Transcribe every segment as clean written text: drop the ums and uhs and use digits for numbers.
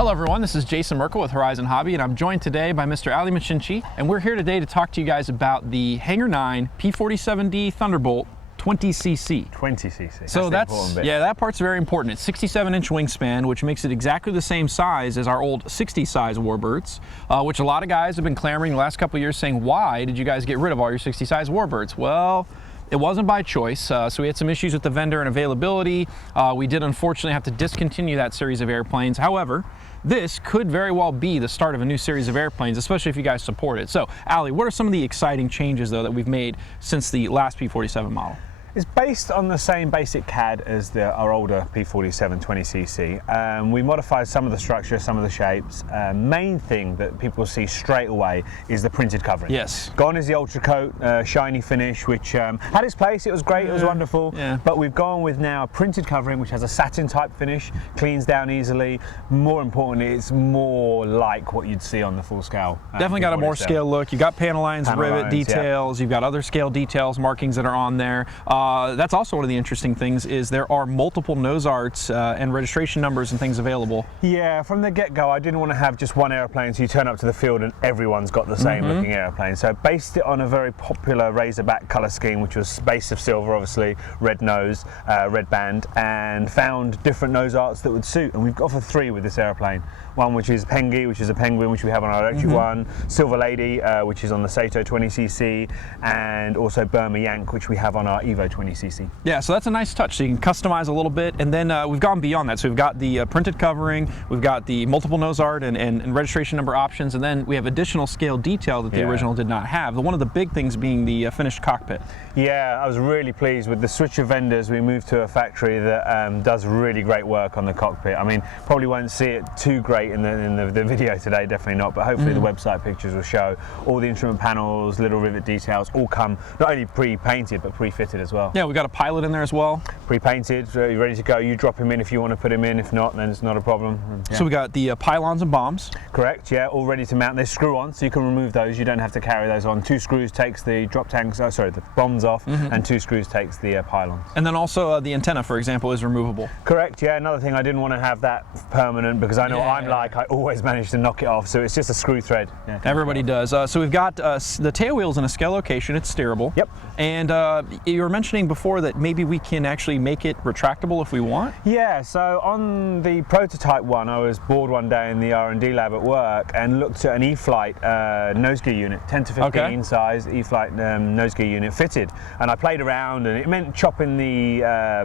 Hello everyone, this is Jason Merkel with Horizon Hobby, and I'm joined today by Mr. Ali Machinchi, and we're here today to talk to you guys about the Hangar 9 P-47D Thunderbolt 20cc. 20cc. So that part's very important. It's 67-inch wingspan, which makes it exactly the same size as our old 60 size Warbirds, which a lot of guys have been clamoring the last couple of years saying, why did you guys get rid of all your 60 size Warbirds? Well, it wasn't by choice, so we had some issues with the vendor and availability. We did unfortunately have to discontinue that series of airplanes. However, this could very well be the start of a new series of airplanes, especially if you guys support it. So, Ali, what are some of the exciting changes, though, that we've made since the last P-47 model? It's based on the same basic CAD as our older P-47 20cc. We modified some of the structure, some of the shapes. Main thing that people see straight away is the printed covering. Yes. Gone is the ultra coat, shiny finish, which had its place. It was great, it was wonderful. Yeah. But we've gone with now a printed covering, which has a satin type finish, cleans down easily. More importantly, it's more like what you'd see on the full scale. Definitely got a more scale look. You've got panel lines, rivet details. Yeah. You've got other scale details, markings that are on there. That's also one of the interesting things is there are multiple nose arts and registration numbers and things available. Yeah, from the get-go, I didn't want to have just one airplane so you turn up to the field and everyone's got the same looking airplane. So I based it on a very popular Razorback colour scheme, which was base of silver, obviously, red nose, red band, and found different nose arts that would suit. And we've got for three with this airplane. One which is Pengi, which is a penguin, which we have on our electric one, Silver Lady, which is on the Sato 20cc, and also Burma Yank, which we have on our Evo 20cc. Yeah, so that's a nice touch. So you can customize a little bit, and then we've gone beyond that. So we've got the printed covering, we've got the multiple nose art and registration number options, and then we have additional scale detail that the original did not have. One of the big things being the finished cockpit. Yeah, I was really pleased with the switch of vendors. We moved to a factory that does really great work on the cockpit. I mean, probably won't see it too great in the video today, definitely not, but hopefully the website pictures will show all the instrument panels, little rivet details, all come not only pre-painted but pre-fitted as well. Yeah, we've got a pilot in there as well. Pre-painted, ready to go. You drop him in if you want to put him in. If not, then it's not a problem. Yeah. So we got the pylons and bombs. Correct, yeah, all ready to mount. They screw on, so you can remove those. You don't have to carry those on. 2 screws takes the drop tanks, the bombs off, and 2 screws takes the pylons. And then also the antenna, for example, is removable. Correct, yeah. Another thing, I didn't want to have that permanent because I know I always manage to knock it off, so it's just a screw thread. Yeah, everybody does. So we've got the tail wheels in a scale location. It's steerable. Yep. And you were mentioning before that maybe we can actually make it retractable if we want? Yeah, so on the prototype one, I was bored one day in the R&D lab at work and looked at an E-flite nose gear unit, 10 to 15 size E-flite nose gear unit fitted. And I played around, and it meant chopping the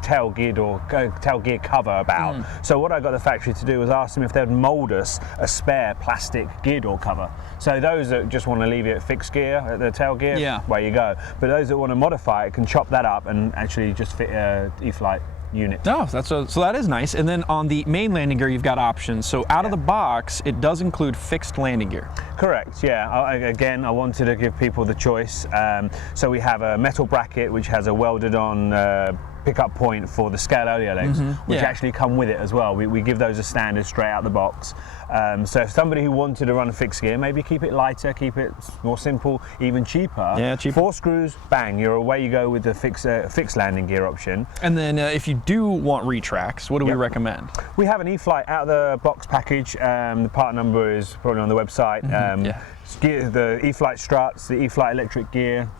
tail gear cover about. So what I got the factory to do was ask them if they'd mould us a spare plastic gear door cover. So those that just want to leave it at fixed gear at the tail gear, where you go. But those that want to modify it can chop that up and actually just fit a E-flite unit. Oh, so that is nice. And then on the main landing gear, you've got options. So out of the box, it does include fixed landing gear. Correct, yeah. Again, I wanted to give people the choice. So we have a metal bracket which has a welded on pickup point for the scale oleo legs, which actually come with it as well. We give those as standard straight out the box. So if somebody who wanted to run a fixed gear, maybe keep it lighter, keep it more simple, even cheaper. Yeah, cheaper. 4 screws, bang, you're away you go with the fixed landing gear option. And then if you do want retracts, what do we recommend? We have an E-flite out of the box package. The part number is probably on the website. The E-flite struts, the E-flite electric gear,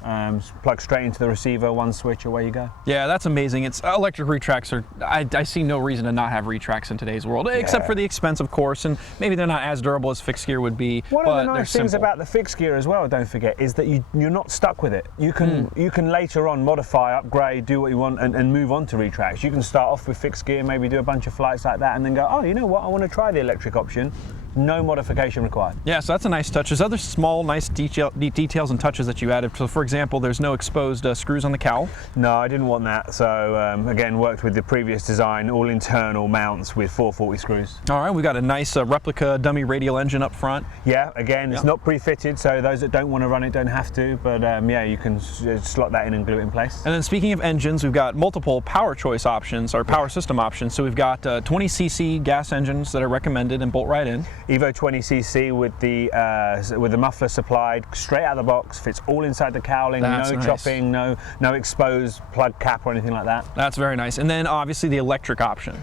plug straight into the receiver, one switch, away you go. Yeah, that's amazing. It's electric retracts are. I see no reason to not have retracts in today's world, except for the expense, of course, and maybe they're not as durable as fixed gear would be. One of the nice things about the fixed gear as well, don't forget, is that you're not stuck with it. You can later on modify, upgrade, do what you want, and move on to retracts. You can start off with fixed gear, maybe do a bunch of flights like that, and then go, oh, you know what, I want to try the electric option. No modification required. Yeah, so that's a nice touch. There's other small, nice details and touches that you added. So, for example, there's no exposed screws on the cowl. No, I didn't want that. So, again, worked with the previous design, all internal mounts with 440 screws. All right, we've got a nice replica dummy radial engine up front. Yeah, again, it's not pre-fitted, so those that don't want to run it don't have to. But yeah, you can slot that in and glue it in place. And then, speaking of engines, we've got multiple power choice options, or power system options. So we've got 20cc gas engines that are recommended and bolt right in. Evo 20cc with the muffler supplied straight out of the box, fits all inside the cowling. That's no nice. chopping, no exposed plug cap or anything like that. That's very nice. And then obviously the electric option.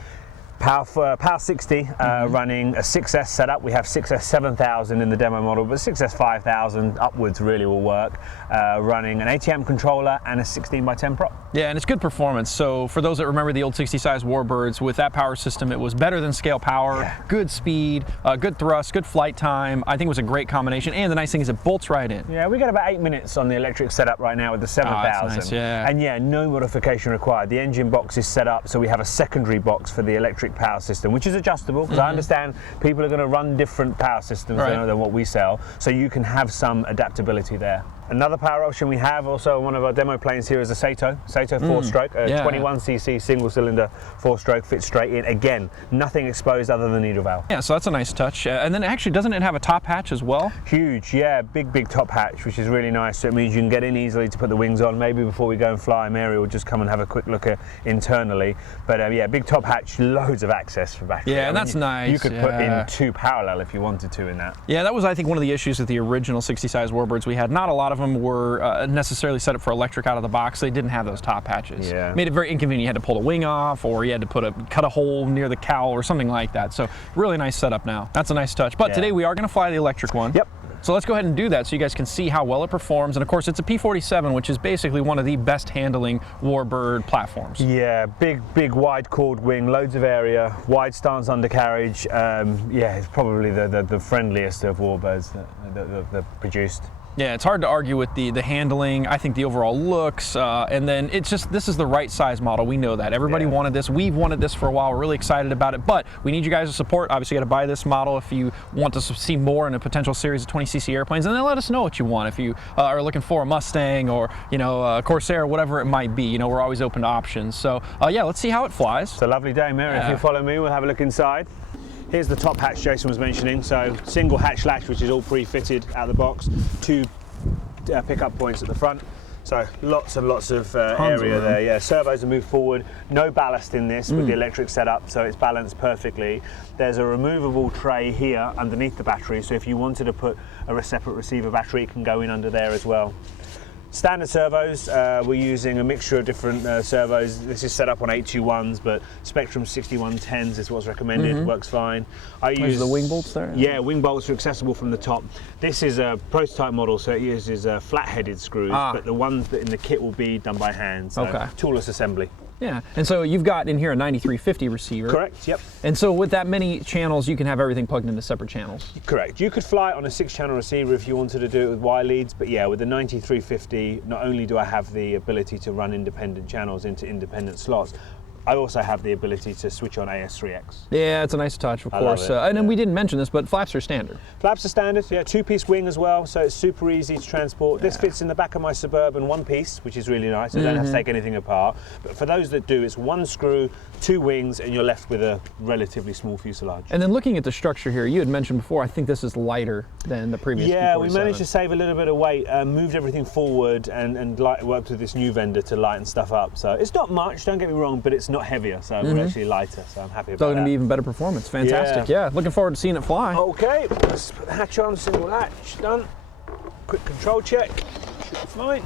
Power 60 running a 6S setup. We have 6S 7000 in the demo model, but 6S 5000 upwards really will work. Running an 80 amp controller and a 16x10 prop. Yeah, and it's good performance. So for those that remember the old 60 size Warbirds, with that power system, it was better than scale power, good speed, good thrust, good flight time. I think it was a great combination. And the nice thing is it bolts right in. Yeah, we got about 8 minutes on the electric setup right now with the 7000. Nice, yeah. And yeah, no modification required. The engine box is set up, so we have a secondary box for the electric power system, which is adjustable, because I understand people are going to run different power systems than what we sell, so you can have some adaptability there. Another power option we have also on one of our demo planes here is a Sato 4-stroke, a 21cc single-cylinder 4-stroke, fits straight in. Again, nothing exposed other than the needle valve. Yeah, so that's a nice touch. And then actually, doesn't it have a top hatch as well? Huge, yeah, big top hatch, which is really nice. So it means you can get in easily to put the wings on. Maybe before we go and fly, Mary will just come and have a quick look internally. But yeah, big top hatch, loads of access for battery. Yeah, and that's nice. You could put in 2 parallel if you wanted to in that. Yeah, that was, I think, one of the issues with the original 60 size Warbirds we had. Not a lot of them were necessarily set up for electric out of the box. They didn't have those top hatches. Yeah. Made it very inconvenient. You had to pull the wing off, or you had to cut a hole near the cowl or something like that. So really nice setup now. That's a nice touch. But today we are going to fly the electric one. Yep. So let's go ahead and do that so you guys can see how well it performs. And of course, it's a P-47, which is basically one of the best handling Warbird platforms. Yeah, big wide chord wing, loads of area, wide stance undercarriage. Yeah, it's probably the friendliest of Warbirds that they've produced. Yeah, it's hard to argue with the handling. I think the overall looks, and then it's just, this is the right size model. We know that. Everybody wanted this. We've wanted this for a while. We're really excited about it, but we need you guys' support. Obviously, you got to buy this model if you want to see more in a potential series of 20cc airplanes, and then let us know what you want. If you are looking for a Mustang or, you know, a Corsair, whatever it might be, you know, we're always open to options. So yeah, let's see how it flies. It's a lovely day, Mary. If you follow me, we'll have a look inside. Here's the top hatch Jason was mentioning. So single hatch latch, which is all pre-fitted out of the box. 2 pickup points at the front. So lots and lots of area there. Yeah, servos are moved forward. No ballast in this with the electric setup, so it's balanced perfectly. There's a removable tray here underneath the battery. So if you wanted to put a separate receiver battery, it can go in under there as well. Standard servos, we're using a mixture of different servos. This is set up on 821s, but Spectrum 6110s is what's recommended, works fine. I use the wing bolts there? Yeah, wing bolts are accessible from the top. This is a prototype model, so it uses flat-headed screws, but the ones that in the kit will be done by hand, so toolless assembly. Yeah, and so you've got in here a 9350 receiver. Correct, yep. And so with that many channels, you can have everything plugged into separate channels. Correct. You could fly it on a 6-channel receiver if you wanted to do it with wire leads, but yeah, with the 9350, not only do I have the ability to run independent channels into independent slots, I also have the ability to switch on AS3X. Yeah, it's a nice touch, of course. Love it, and then we didn't mention this, but flaps are standard. Flaps are standard, yeah, 2-piece wing as well, so it's super easy to transport. This fits in the back of my Suburban 1 piece, which is really nice. I don't have to take anything apart. But for those that do, it's 1 screw, 2 wings, and you're left with a relatively small fuselage. And then looking at the structure here, you had mentioned before, I think this is lighter than the previous Yeah, P-47. we managed to save a little bit of weight, moved everything forward, and worked with this new vendor to lighten stuff up. So it's not much, don't get me wrong, but it's not heavier, so we're actually lighter, so I'm happy about that. So it's going to be even better performance. Fantastic. Yeah, looking forward to seeing it fly. Okay, let's put the hatch on, single hatch, done. Quick control check, should be fine.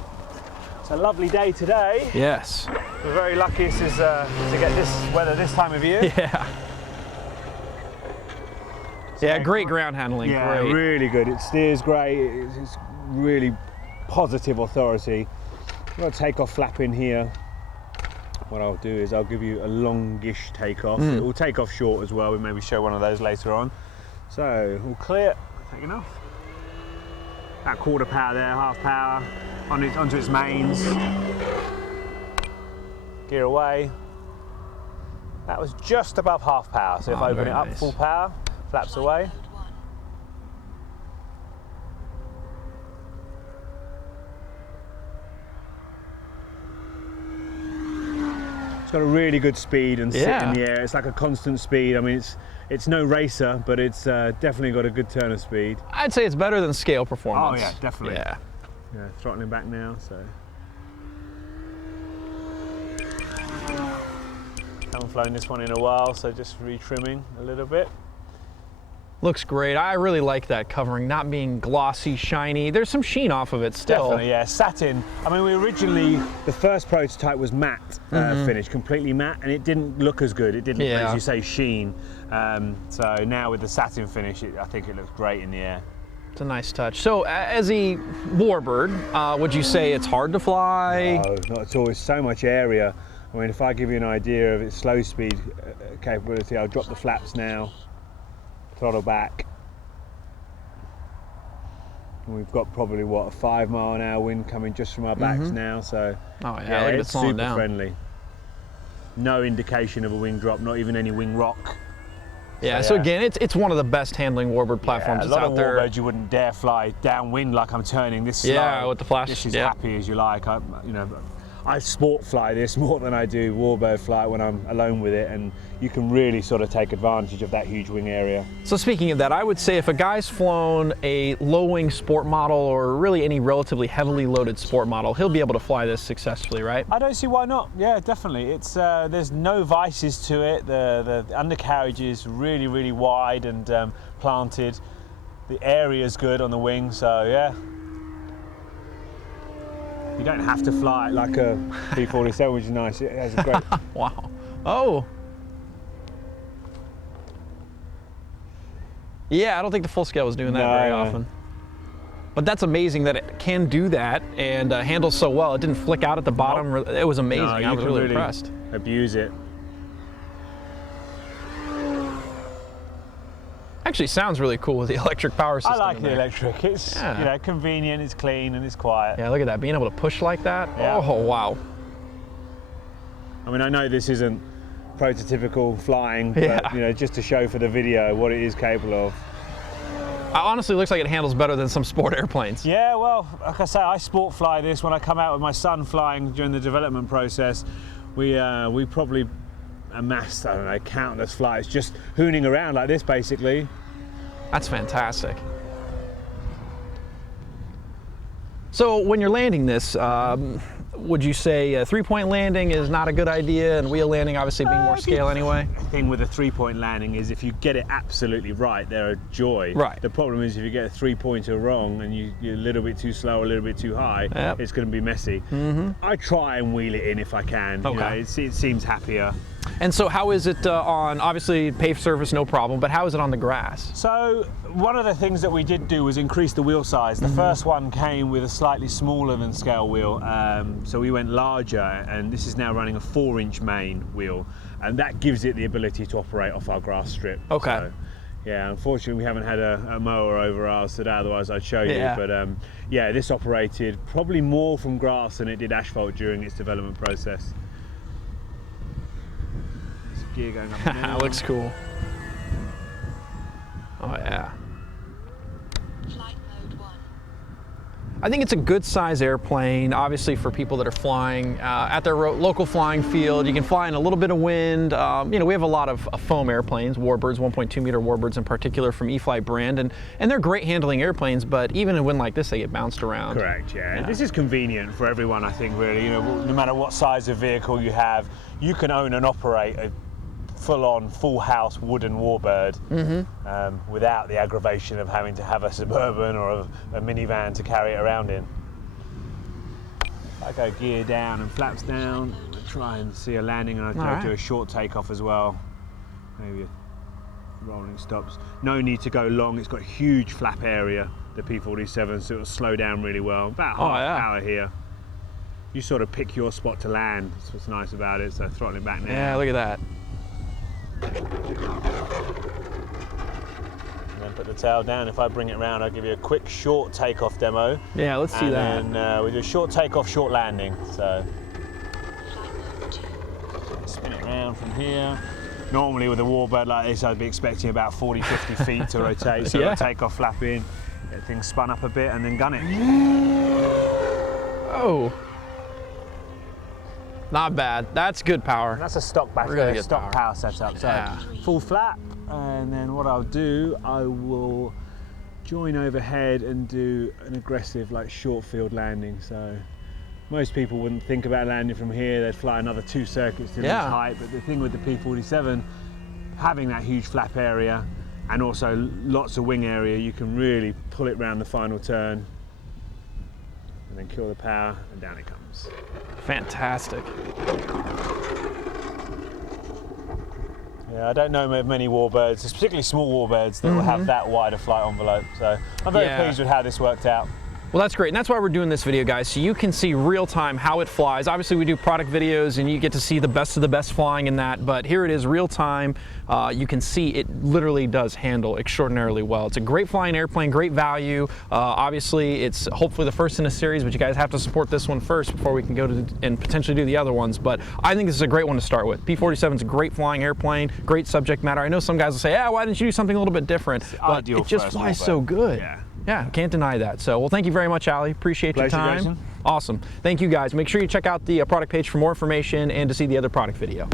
It's a lovely day today. Yes. We're very lucky this is, to get this weather this time of year. Yeah. Yeah, great ground handling. Yeah, great. Really good. It steers great. It's really positive authority. I've got a takeoff flap in here. What I'll do is I'll give you a longish takeoff. It will take off short as well. We'll maybe show one of those later on. So all clear, taking off. That quarter power there, half power, onto its mains. Gear away. That was just above half power. So if I open it up full power, flaps away. It's got a really good speed and sit in the air. It's like a constant speed. I mean, it's no racer, but it's definitely got a good turn of speed. I'd say it's better than scale performance. Oh yeah, definitely. Yeah. Yeah, throttling back now, so. Haven't flown this one in a while, so just retrimming a little bit. Looks great. I really like that covering, not being glossy, shiny. There's some sheen off of it still. Definitely, yeah. Satin. I mean, we originally, the first prototype was matte finish, completely matte, and it didn't look as good. It didn't, as you say, sheen. So now with the satin finish, I think it looks great in the air. It's a nice touch. So as a warbird, would you say it's hard to fly? No, not at all. It's so much area. I mean, if I give you an idea of its slow speed capability, I'll drop the flaps now, throttle back. And we've got probably, what, a 5 mile an hour wind coming just from our backs now, so yeah, look at it it's slowing super down. friendly. No indication of a wing drop, not even any wing rock. Yeah, so again, it's one of the best handling warbird platforms that's out there. A lot of warbirds you wouldn't dare fly downwind like I'm turning this slow. Yeah, with the flash. This is happy as you like. I sport fly this more than I do warbird flight when I'm alone with it, and you can really sort of take advantage of that huge wing area. So speaking of that, I would say if a guy's flown a low wing sport model or really any relatively heavily loaded sport model, he'll be able to fly this successfully, right? I don't see why not. Yeah, definitely. It's there's no vices to it. The undercarriage is really, really wide and planted. The area is good on the wing, so yeah. You don't have to fly it like a P-47, which is nice. It has a great... Wow. Oh. Yeah, I don't think the full scale was doing that very often. But that's amazing that it can do that and handles so well. It didn't flick out at the bottom. It was amazing. No, I was really impressed. Abuse it. Actually sounds really cool with the electric power system. I like the electric. It's you know, convenient, it's clean, and it's quiet. Yeah, look at that. Being able to push like that. Yeah. Oh, wow. I mean, I know this isn't prototypical flying, but you know, just to show for the video what it is capable of. It honestly looks like it handles better than some sport airplanes. Yeah, well, like I say, I sport fly this. When I come out with my son flying during the development process, we probably amassed, I don't know, countless flights just hooning around like this, basically. That's fantastic. So when you're landing this, would you say a 3-point landing is not a good idea, and wheel landing obviously being more scale anyway? The thing with a 3-point landing is if you get it absolutely right, they're a joy. Right. The problem is if you get a 3-pointer wrong and you're a little bit too slow or a little bit too high, it's going to be messy. I try and wheel it in if I can. Okay. You know, it seems happier. And so how is it on, obviously paved surface, no problem, but how is it on the grass? So one of the things that we did do was increase the wheel size. The first one came with a slightly smaller than scale wheel, so we went larger, and this is now running a 4-inch main wheel, and that gives it the ability to operate off our grass strip. Okay. So, yeah, unfortunately we haven't had a mower over ours today, otherwise I'd show you. But yeah, this operated probably more from grass than it did asphalt during its development process. Gear going up now. Looks cool. Oh yeah. Flight mode 1. I think it's a good size airplane, obviously for people that are flying at their local flying field. You can fly in a little bit of wind. You know, we have a lot of foam airplanes, warbirds, 1.2 meter warbirds in particular from E-flite brand, and they're great handling airplanes, but even in wind like this, they get bounced around. Correct, yeah. This is convenient for everyone, I think, really. You know, no matter what size of vehicle you have, you can own and operate a full-on, full-house wooden warbird without the aggravation of having to have a Suburban or a minivan to carry it around in. I go gear down and flaps down, I try and see a landing, and I do a short takeoff as well. Maybe rolling stops. No need to go long, it's got a huge flap area, the P-47, so it'll slow down really well. About half power here. You sort of pick your spot to land, that's what's nice about it, so throttling back now. Yeah, look at that. And then put the tail down. If I bring it around, I'll give you a quick short takeoff demo. Yeah, let's see that. And then we do a short takeoff, short landing. So spin it around from here. Normally with a warbird like this, I'd be expecting about 40, 50 feet to rotate. So I'll take off, flap in, get things spun up a bit, and then gun it. Oh. Not bad. That's good power. That's a stock battery, Really good stock power setup. So full flap, and then what I'll do, I will join overhead and do an aggressive, like, short field landing. So most people wouldn't think about landing from here. They'd fly another 2 circuits to this height. But the thing with the P-47, having that huge flap area and also lots of wing area. You can really pull it round the final turn and then kill the power, and down it comes. Fantastic. Yeah, I don't know of many warbirds, particularly small warbirds, that will have that wide a flight envelope. So I'm very pleased with how this worked out. Well, that's great, and that's why we're doing this video, guys, so you can see real time how it flies. Obviously, we do product videos, and you get to see the best of the best flying in that, but here it is real time. You can see it literally does handle extraordinarily well. It's a great flying airplane, great value. Obviously, it's hopefully the first in a series, but you guys have to support this one first before we can go to and potentially do the other ones. But I think this is a great one to start with. P-47 is a great flying airplane, great subject matter. I know some guys will say, why didn't you do something a little bit different? But it just flies so good. Yeah, can't deny that. So, well, thank you very much, Ali. Appreciate your time. Jason. Awesome. Thank you, guys. Make sure you check out the product page for more information and to see the other product video.